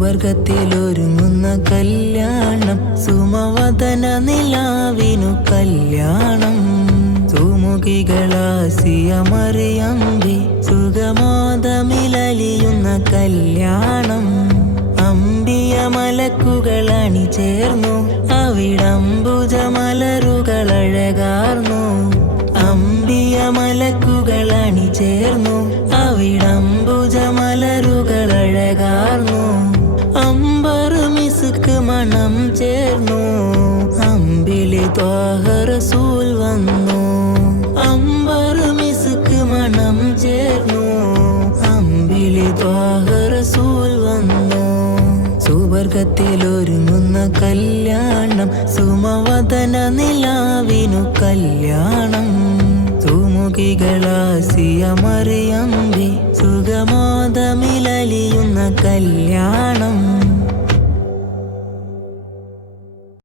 സുവർഗത്തിലൊരുങ്ങുന്ന കല്യാണം സുമവദന നിലാവിനു കല്യാണം. സുമുഖികളാസിയമറിയമ്പി സുഖമോദമിലലിയുന്ന കല്യാണം. അമ്പിയ മലക്കുകളണി ചേർന്നു അവിടംബുജമലരുകളഴകാർന്നു. അമ്പിയ മലക്കുകളണി ചേർന്നു അവിടംബുജമലരുകളഴകാർന്നു. മണം ചേർന്നു. അമ്പിളി ത്വാഹറസൂൽ വന്നു. അമ്പർ മിസുക്ക് മണം ചേർന്നു. അമ്പിളി ത്വാഹറസൂൽ വന്നു. സുവർഗത്തിൽ ഒരുങ്ങുന്ന കല്യാണം സുമവദന നിലാവിനു കല്യാണം. സുമുഖികളാസിയമറിയമ്പി സുഖമോദമിലലിയുന്ന കല്യാണം.